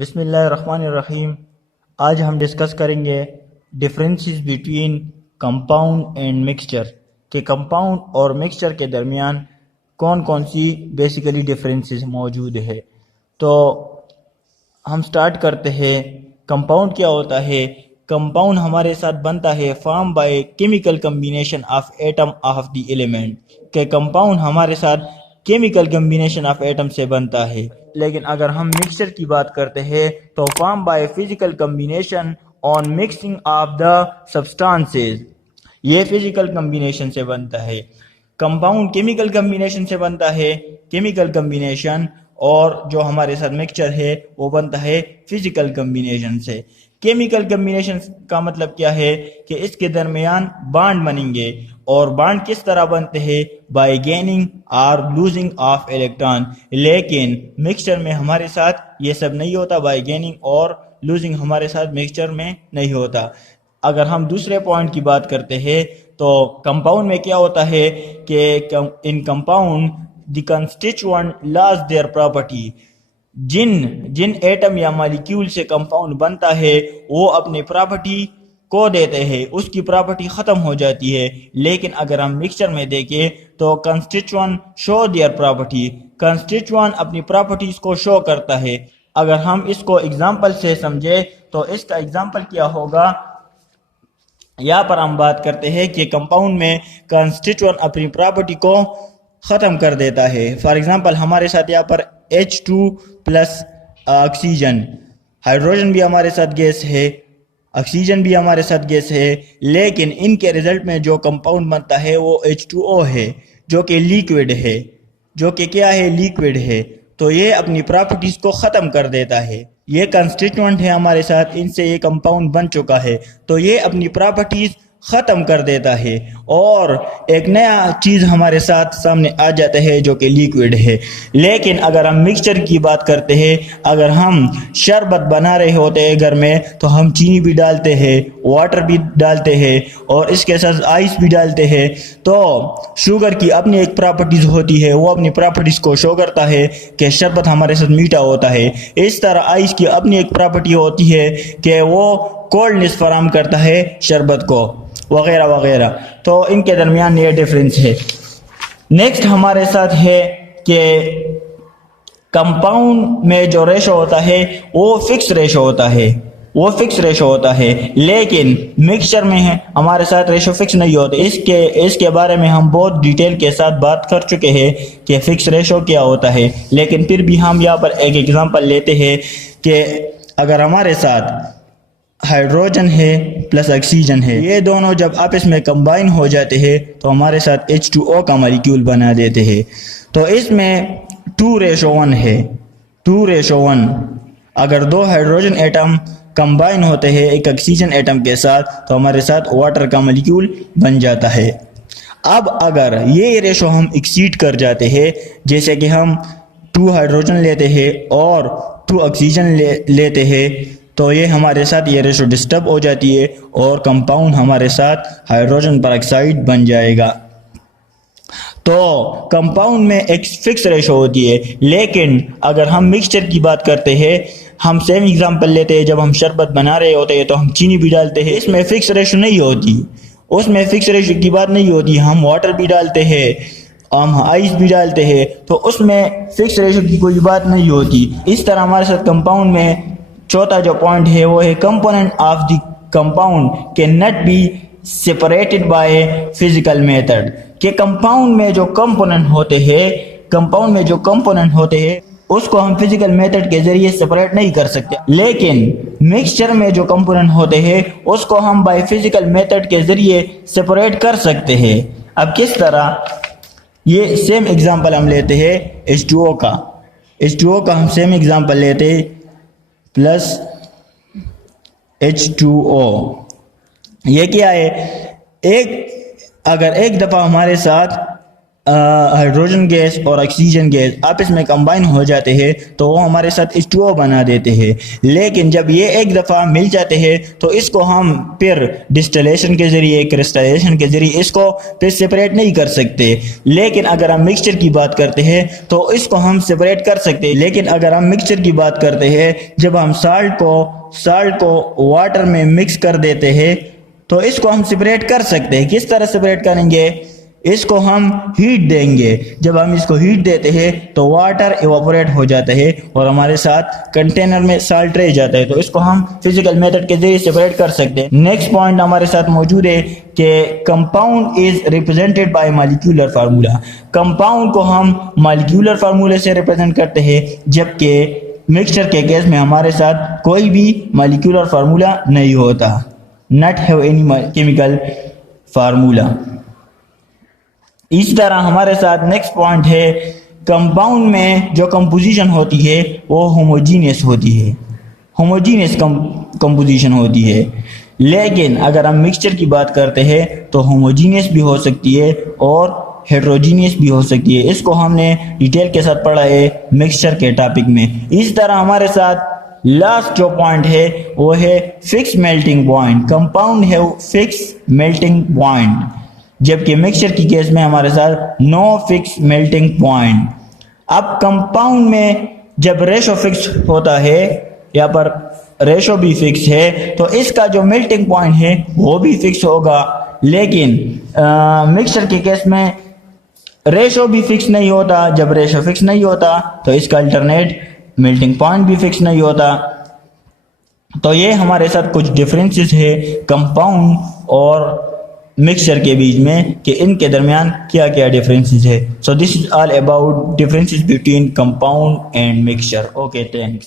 بسم اللہ الرحمن الرحیم۔ آج ہم ڈسکس کریں گے differences between compound and mixture, کہ کمپاؤنڈ اور مکسچر کے درمیان کون کون سی بیسیکلی ڈفرینسز موجود ہے۔ تو ہم سٹارٹ کرتے ہیں۔ کمپاؤنڈ کیا ہوتا ہے؟ کمپاؤنڈ ہمارے ساتھ بنتا ہے form by chemical combination of atom of the element, کہ کمپاؤنڈ ہمارے ساتھ کیمیکل کمبینیشن آف ایٹم سے بنتا ہے۔ لیکن اگر ہم مکسچر کی بات کرتے ہیں تو form by physical combination on mixing of the substances, یہ فزیکل کمبینیشن سے بنتا ہے۔ کمپاؤنڈ کیمیکل کمبینیشن سے بنتا ہے، کیمیکل کمبینیشن، اور جو ہمارے ساتھ مکسچر ہے وہ بنتا ہے فزیکل کمبینیشن سے۔ کیمیکل کمبینیشن کا مطلب کیا ہے کہ اس کے درمیان بانڈ بنیں گے، اور بانڈ کس طرح بنتے ہیں؟ بائی گیننگ اور لوزنگ آف الیکٹران۔ لیکن مکسچر میں ہمارے ساتھ یہ سب نہیں ہوتا، بائی گیننگ اور لوزنگ ہمارے ساتھ مکسچر میں نہیں ہوتا۔ اگر ہم دوسرے پوائنٹ کی بات کرتے ہیں تو کمپاؤنڈ میں کیا ہوتا ہے کہ in compound the constituent lose their property, جن ایٹم یا مالیکیول سے کمپاؤنڈ بنتا ہے وہ اپنے پراپرٹی کو دیتے ہیں، اس کی پراپرٹی ختم ہو جاتی ہے۔ لیکن اگر ہم مکسچر میں دیکھیں تو constituent show their property, constituent اپنی پراپرٹیز کو شو کرتا ہے۔ اگر ہم اس کو اگزامپل سے سمجھے تو اس کا اگزامپل کیا ہوگا؟ یہاں پر ہم بات کرتے ہیں کہ کمپاؤنڈ میں کنسٹیچوئنٹ اپنی پراپرٹی کو ختم کر دیتا ہے۔ فار ایگزامپل ہمارے ساتھ یہاں پر H2 پلس آکسیجن، ہائیڈروجن بھی ہمارے ساتھ گیس ہے، آکسیجن بھی ہمارے ساتھ گیس ہے، لیکن ان کے ریزلٹ میں جو کمپاؤنڈ بنتا ہے وہ H2O ہے، جو کہ لیکوڈ ہے، جو کہ کیا ہے؟ لیکوڈ ہے۔ تو یہ اپنی پراپرٹیز کو ختم کر دیتا ہے۔ یہ کنسٹیٹوئنٹ ہے ہمارے ساتھ، ان سے یہ کمپاؤنڈ بن چکا ہے، تو یہ اپنی پراپرٹیز ختم کر دیتا ہے اور ایک نیا چیز ہمارے ساتھ سامنے آ جاتا ہے جو کہ لیکوڈ ہے۔ لیکن اگر ہم مکسچر کی بات کرتے ہیں، اگر ہم شربت بنا رہے ہوتے ہیں گھر میں تو ہم چینی بھی ڈالتے ہیں، واٹر بھی ڈالتے ہیں، اور اس کے ساتھ آئس بھی ڈالتے ہیں۔ تو شوگر کی اپنی ایک پراپرٹیز ہوتی ہے، وہ اپنی پراپرٹیز کو شو کرتا ہے کہ شربت ہمارے ساتھ میٹھا ہوتا ہے۔ اس طرح آئس کی اپنی ایک پراپرٹی ہوتی ہے کہ وہ کولڈنس فراہم کرتا ہے شربت کو، وغیرہ وغیرہ۔ تو ان کے درمیان یہ ڈیفرنس ہے۔ نیکسٹ ہمارے ساتھ ہے کہ کمپاؤنڈ میں جو ریشو ہوتا ہے وہ فکس ریشو ہوتا ہے، وہ فکس ریشو ہوتا ہے، لیکن مکسچر میں ہمارے ساتھ ریشو فکس نہیں ہوتے۔ اس کے بارے میں ہم بہت ڈیٹیل کے ساتھ بات کر چکے ہیں کہ فکس ریشو کیا ہوتا ہے، لیکن پھر بھی ہم یہاں پر ایک ایگزامپل لیتے ہیں کہ اگر ہمارے ساتھ ہائیڈروجن ہے پلس آکسیجن ہے، یہ دونوں جب آپس میں کمبائن ہو جاتے ہیں تو ہمارے ساتھ H2O کا مالیکیول بنا دیتے ہیں۔ تو اس میں 2:1 ہے، 2:1۔ اگر دو ہائیڈروجن ایٹم کمبائن ہوتے ہیں ایک آکسیجن ایٹم کے ساتھ تو ہمارے ساتھ واٹر کا مالیکیول بن جاتا ہے۔ اب اگر یہ ریشو ہم ایکسیڈ کر جاتے ہیں، جیسے کہ ہم 2 ہائیڈروجن لیتے ہیں اور 2 آکسیجن لیتے ہیں، تو یہ ہمارے ساتھ یہ ریشو ڈسٹرب ہو جاتی ہے اور کمپاؤنڈ ہمارے ساتھ ہائیڈروجن پر آکسائڈ بن جائے گا۔ تو کمپاؤنڈ میں ایک فکس ریشو ہوتی ہے، لیکن اگر ہم مکسچر کی بات کرتے ہیں، ہم سیم ایگزامپل لیتے ہیں، جب ہم شربت بنا رہے ہوتے ہیں تو ہم چینی بھی ڈالتے ہیں، اس میں فکس ریشو نہیں ہوتی، اس میں فکس ریشو کی بات نہیں ہوتی، ہم واٹر بھی ڈالتے ہیں، ہم آئس بھی ڈالتے ہیں، تو اس میں فکس ریشو کی کوئی بات نہیں ہوتی۔ اس طرح ہمارے ساتھ کمپاؤنڈ میں چوتھا جو پوائنٹ ہے وہ ہے component of the compound cannot be separated by physical method, کہ کمپاؤنڈ میں جو کمپوننٹ ہوتے ہیں اس کو ہم فزیکل میتھڈ کے ذریعے سپریٹ نہیں کر سکتے، لیکن مکسچر میں جو کمپوننٹ ہوتے ہیں اس کو ہم بائی فزیکل میتھڈ کے ذریعے سپریٹ کر سکتے ہیں۔ اب کس طرح؟ یہ سیم ایگزامپل ہم لیتے ہیں H2O کا، H2O کا ہم سیم ایگزامپل لیتے ہیں پلس H2O۔ یہ کیا ہے؟ اگر ایک دفعہ ہمارے ساتھ ہائیڈروجن گیس اور آکسیجن گیس آپس میں کمبائن ہو جاتے ہیں تو وہ ہمارے ساتھ H2O بنا دیتے ہیں، لیکن جب یہ ایک دفعہ مل جاتے ہیں تو اس کو ہم پھر ڈسٹلیشن کے ذریعے، کرسٹلائزیشن کے ذریعے اس کو پھر سپریٹ نہیں کر سکتے۔ لیکن اگر ہم مکسچر کی بات کرتے ہیں تو اس کو ہم سپریٹ کر سکتے، لیکن اگر ہم مکسچر کی بات کرتے ہیں جب ہم سالٹ کو واٹر میں مکس کر دیتے ہیں تو اس کو ہم سپریٹ کر سکتے ہیں۔ کس طرح سپریٹ کریں گے؟ اس کو ہم ہیٹ دیں گے، جب ہم اس کو ہیٹ دیتے ہیں تو واٹر ایواپوریٹ ہو جاتا ہے اور ہمارے ساتھ کنٹینر میں سالٹ رہ جاتا ہے، تو اس کو ہم فزیکل میتھڈ کے ذریعے سپریٹ کر سکتے ہیں۔ نیکسٹ پوائنٹ ہمارے ساتھ موجود ہے کہ compound is represented by molecular formula. Compound کو ہم مالیکیولر فارمولے سے ریپرزینٹ کرتے ہیں، جبکہ مکسچر کے کیس میں ہمارے ساتھ کوئی بھی مالیکیولر فارمولا نہیں ہوتا، not have any chemical formula۔ اس طرح ہمارے ساتھ نیکسٹ پوائنٹ ہے، کمپاؤنڈ میں جو کمپوزیشن ہوتی ہے وہ ہوموجینس ہوتی ہے، ہوموجینس کمپوزیشن ہوتی ہے، لیکن اگر ہم مکسچر کی بات کرتے ہیں تو ہوموجینس بھی ہو سکتی ہے اور ہیٹروجینس بھی ہو سکتی ہے۔ اس کو ہم نے ڈیٹیل کے ساتھ پڑھا ہے مکسچر کے ٹاپک میں۔ اس طرح ہمارے ساتھ لاسٹ جو پوائنٹ ہے وہ ہے فکس میلٹنگ پوائنٹ۔ کمپاؤنڈ ہے فکس میلٹنگ پوائنٹ، جبکہ مکسچر کی کیس میں ہمارے ساتھ نو فکس میلٹنگ پوائنٹ۔ اب کمپاؤنڈ میں جب ریشو فکس ہوتا ہے، یہاں پر ریشو بھی فکس ہے تو اس کا جو میلٹنگ پوائنٹ ہے وہ بھی فکس ہوگا، لیکن مکسچر کے کیس میں ریشو بھی فکس نہیں ہوتا۔ جب ریشو فکس نہیں ہوتا تو اس کا الٹرنیٹ میلٹنگ پوائنٹ بھی فکس نہیں ہوتا۔ تو یہ ہمارے ساتھ کچھ ڈفرینسز ہے کمپاؤنڈ اور مکسچر کے بیچ میں کہ ان کے درمیان کیا کیا ڈفرینسز ہے۔ So this is all about differences between compound and mixture. Okay, thanks.